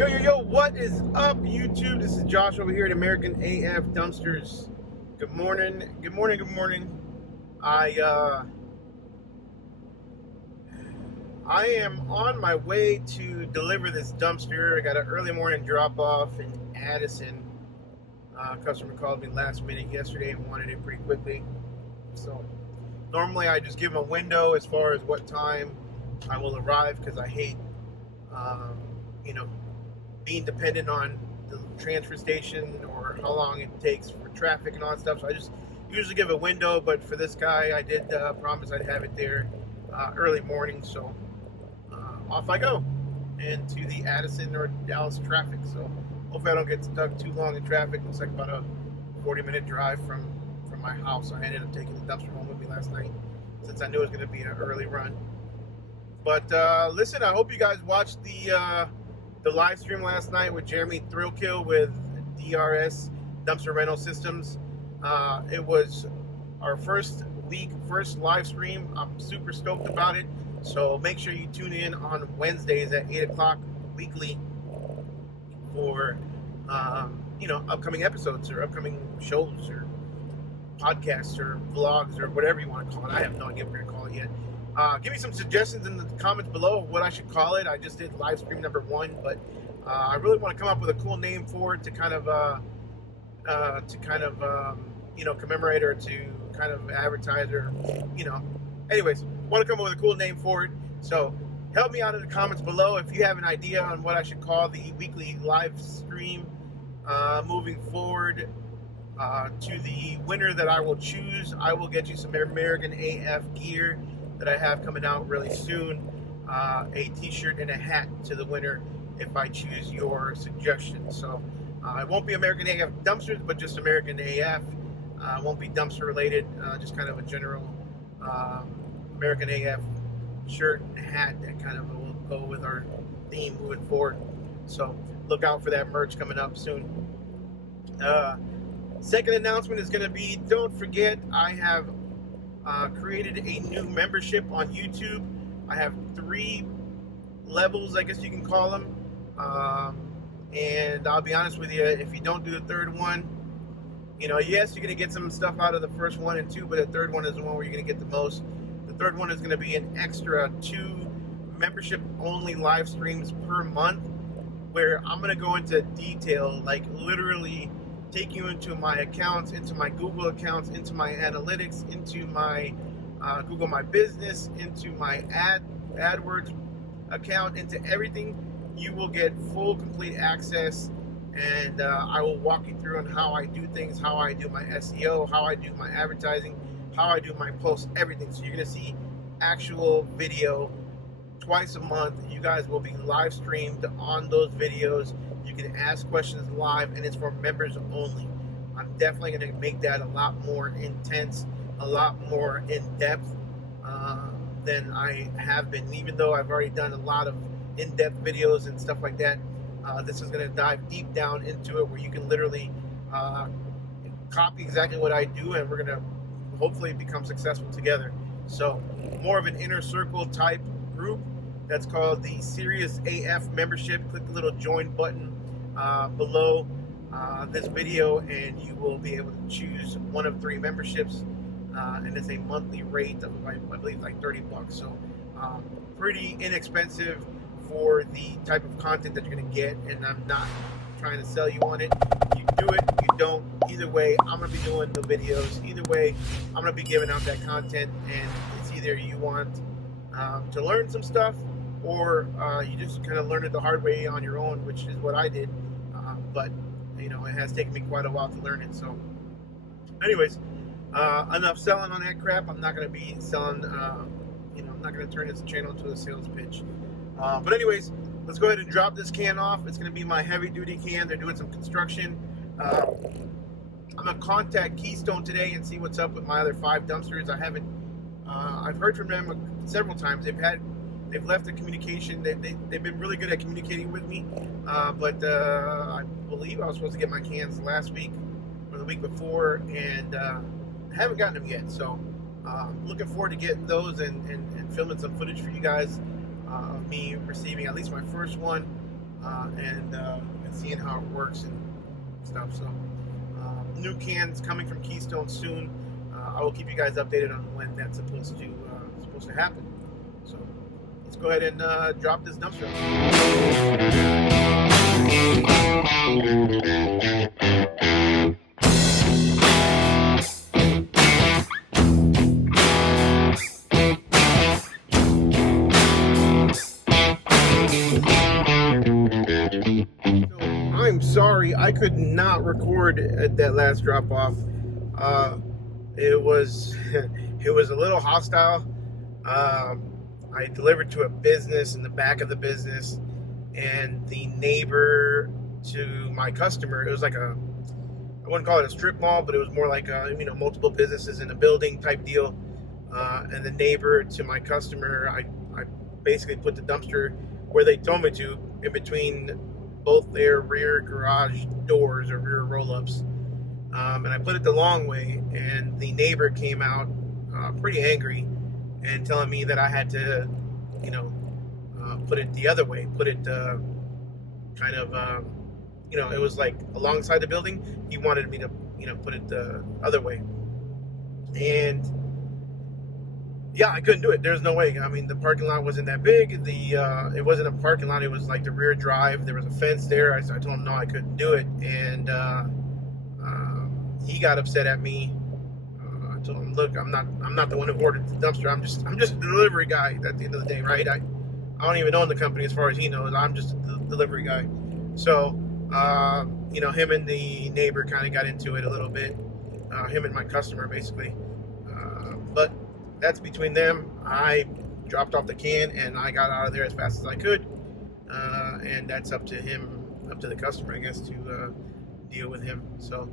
Yo, what is up, YouTube? This is Josh over here at American AF Dumpsters. Good morning. I am on my way to deliver this dumpster. I got an early morning drop off in Addison. A customer called me last minute yesterday and wanted it pretty quickly. So normally I just give them a window as far as what time I will arrive, because I hate, being dependent on the transfer station or how long it takes for traffic and all that stuff. So I just usually give a window, but for this guy, I did promise I'd have it there early morning. So off I go into the Addison or Dallas traffic. So hopefully I don't get stuck too long in traffic. It's like about a 40-minute drive from my house. I ended up taking the dumpster home with me last night since I knew it was going to be an early run. But listen, I hope you guys watched the live stream last night with Jeremy Thrillkill with DRS Dumpster Rental Systems. It was our first live stream. I'm super stoked about it. So make sure you tune in on Wednesdays at 8 o'clock weekly for upcoming episodes or upcoming shows or podcasts or vlogs or whatever you want to call it. I have no idea what we're going to call it yet. Give me some suggestions in the comments below of what I should call it. I just did live stream number 1, but I really want to come up with a cool name for it to kind of commemorate or to kind of advertise or anyways, want to come up with a cool name for it. So help me out in the comments below if you have an idea on what I should call the weekly live stream moving forward. To the winner that I will choose, I will get you some American AF gear that I have coming out really soon, a t-shirt and a hat to the winner if I choose your suggestion. So it won't be American AF Dumpsters, but just American AF. It won't be dumpster related, just kind of a general American AF shirt and hat that kind of will go with our theme moving forward. So look out for that merch coming up soon. Second announcement is going to be, don't forget, I have created a new membership on YouTube. I have 3 levels, I guess you can call them. And I'll be honest with you, if you don't do the third one, yes, you're going to get some stuff out of the first 1 and 2, but the third one is the one where you're going to get the most. The third one is going to be an extra 2 membership-only live streams per month, where I'm going to go into detail, like literally take you into my accounts, into my Google accounts, into my analytics, into my Google My Business, into my AdWords account, into everything. You will get full, complete access, and I will walk you through on how I do things, how I do my SEO, how I do my advertising, how I do my posts, everything. So you're going to see actual video twice a month. You guys will be live streamed on those videos. You can ask questions live, and it's for members only. I'm definitely going to make that a lot more intense, a lot more in-depth than I have been. Even though I've already done a lot of in-depth videos and stuff like that, this is going to dive deep down into it, where you can literally copy exactly what I do, and we're going to hopefully become successful together. So more of an inner circle type group. That's called the Serious AF membership. Click the little join button below this video, and you will be able to choose one of 3 memberships, and it's a monthly rate of, I believe, like $30. So pretty inexpensive for the type of content that you're going to get, and I'm not trying to sell you on it. You do it, you don't. Either way, I'm going to be doing the videos. Either way, I'm going to be giving out that content, and it's either you want to learn some stuff, or you just kind of learn it the hard way on your own, which is what I did. But it has taken me quite a while to learn it. So anyways, enough selling on that crap. I'm not going to be selling, I'm not going to turn this channel into a sales pitch. But anyways, let's go ahead and drop this can off. It's going to be my heavy duty can. They're doing some construction. I'm going to contact Keystone today and see what's up with my other 5 dumpsters. I've heard from them several times. They've left the communication. They've been really good at communicating with me. But I believe I was supposed to get my cans last week or the week before, and I haven't gotten them yet. So looking forward to getting those and filming some footage for you guys of me receiving at least my first one. and seeing how it works and stuff. So new cans coming from Keystone soon. I will keep you guys updated on when that's supposed to happen. So let's go ahead and drop this dumpster. I'm sorry, I could not record at that last drop off. It was it was a little hostile. I delivered to a business in the back of the business, and the neighbor to my customer, it was like I wouldn't call it a strip mall, but it was more like multiple businesses in a building type deal. And the neighbor to my customer, I basically put the dumpster where they told me to, in between both their rear garage doors or rear roll-ups, and I put it the long way, and the neighbor came out pretty angry and telling me that I had to put it the other way, put it kind of it was like alongside the building. He wanted me to put it the other way, and yeah, I couldn't do it. There's no way. I mean, the parking lot wasn't that big. It wasn't a parking lot. It was like the rear drive. There was a fence there. I told him no, I couldn't do it, and he got upset at me. I told him, look, I'm not the one who ordered the dumpster. I'm just a delivery guy at the end of the day, right? I don't even own the company as far as he knows. I'm just a delivery guy. So him and the neighbor kind of got into it a little bit. Him and my customer basically, but that's between them. I dropped off the can and I got out of there as fast as I could, and that's up to him, up to the customer, I guess, to deal with him. So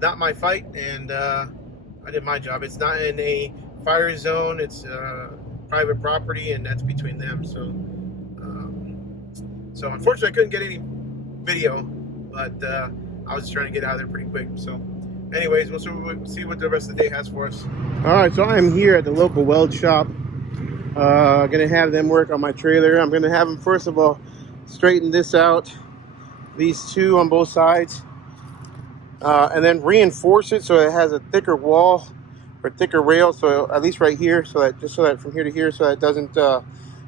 not my fight, and I did my job. It's not in a fire zone. It's private property, and that's between them. So so unfortunately I couldn't get any video, but I was just trying to get out of there pretty quick. So anyways, we'll see what the rest of the day has for us. All right, so I'm here at the local weld shop. Gonna have them work on my trailer. I'm gonna have them, first of all, straighten this out, these two on both sides, and then reinforce it so it has a thicker wall or thicker rail. So at least right here, so that from here to here, so that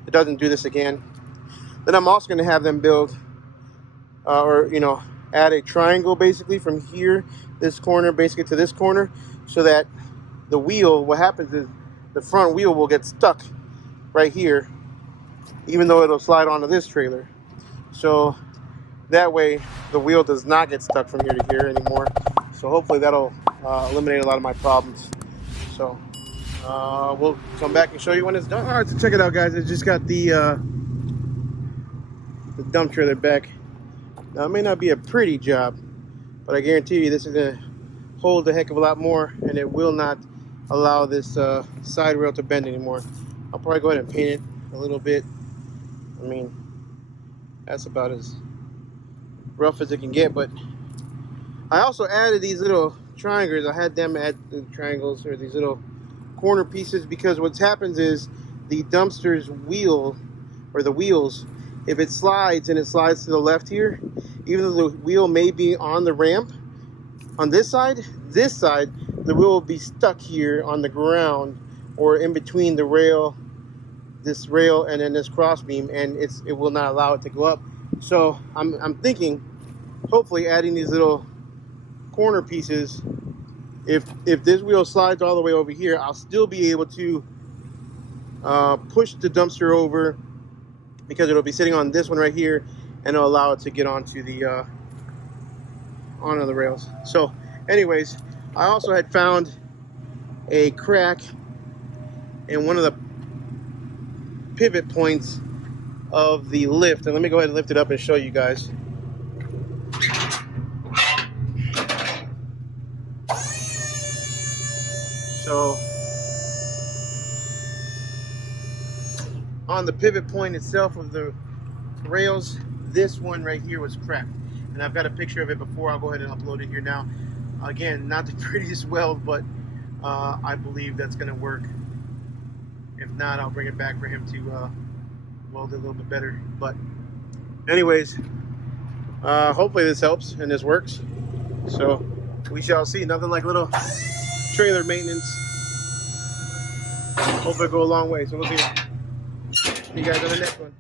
it doesn't do this again. Then I'm also gonna have them build, add a triangle basically from here, this corner basically to this corner, so that the wheel, what happens is the front wheel will get stuck right here, even though it'll slide onto this trailer. So that way the wheel does not get stuck from here to here anymore. So hopefully that'll eliminate a lot of my problems. So we'll come back and show you when it's done. All right, so check it out, guys. I just got the dump trailer back. Now, it may not be a pretty job, but I guarantee you this is going to hold a heck of a lot more, and it will not allow this side rail to bend anymore. I'll probably go ahead and paint it a little bit. I mean, that's about as rough as it can get, but I also added these little triangles. I had them add the triangles, or these little corner pieces, because what happens is the dumpster's wheel, or the wheels, if it slides and it slides to the left here, even though the wheel may be on the ramp on this side, the wheel will be stuck here on the ground, or in between the rail, this rail, and then this cross beam, and it will not allow it to go up. So I'm thinking, hopefully adding these little corner pieces, if this wheel slides all the way over here, I'll still be able to push the dumpster over, because it'll be sitting on this one right here, and it'll allow it to get onto the rails. So anyways, I also had found a crack in one of the pivot points of the lift, and let me go ahead and lift it up and show you guys. So on the pivot point itself of the rails, this one right here was cracked, and I've got a picture of it before. I'll go ahead and upload it here now. Again, not the prettiest weld, but I believe that's going to work. If not, I'll bring it back for him to weld it a little bit better. But Anyways, hopefully this helps and this works. So we shall see. Nothing like little trailer maintenance. Hope it go a long way. So we'll see you guys on the next one.